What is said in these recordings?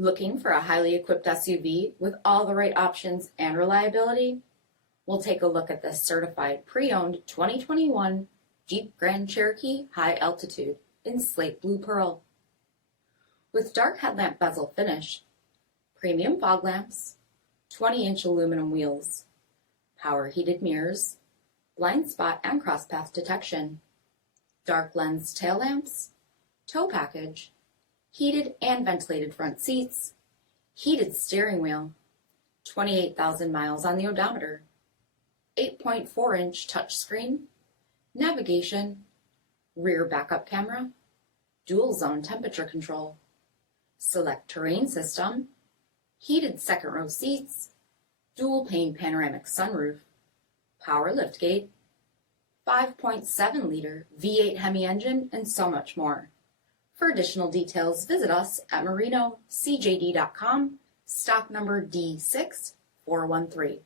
Looking for a highly equipped SUV with all the right options and reliability? We'll take a look at this certified pre-owned 2021 Jeep Grand Cherokee High Altitude in slate blue pearl. With dark headlamp bezel finish, premium fog lamps, 20-inch aluminum wheels, power heated mirrors, blind spot and crosspath detection, dark lens tail lamps, tow package, heated and ventilated front seats, heated steering wheel, 28,000 miles on the odometer, 8.4-inch touchscreen, navigation, rear backup camera, dual zone temperature control, SELEC-TERRAIN system, heated second row seats, dual pane panoramic sunroof, power liftgate, 5.7-liter V8 HEMI engine, and so much more. For additional details, visit us at marinocjd.com, stock number D6413.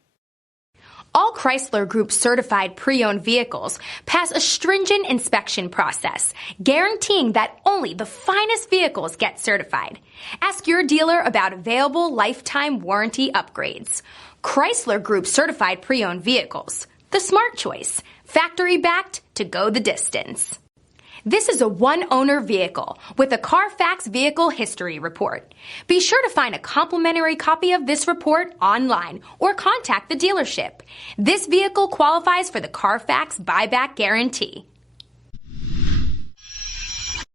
All Chrysler Group certified pre-owned vehicles pass a stringent inspection process, guaranteeing that only the finest vehicles get certified. Ask your dealer about available lifetime warranty upgrades. Chrysler Group certified pre-owned vehicles, the smart choice, factory backed to go the distance. This is a one-owner vehicle with a CARFAX vehicle history report. Be sure to find a complimentary copy of this report online or contact the dealership. This vehicle qualifies for the CARFAX buyback guarantee.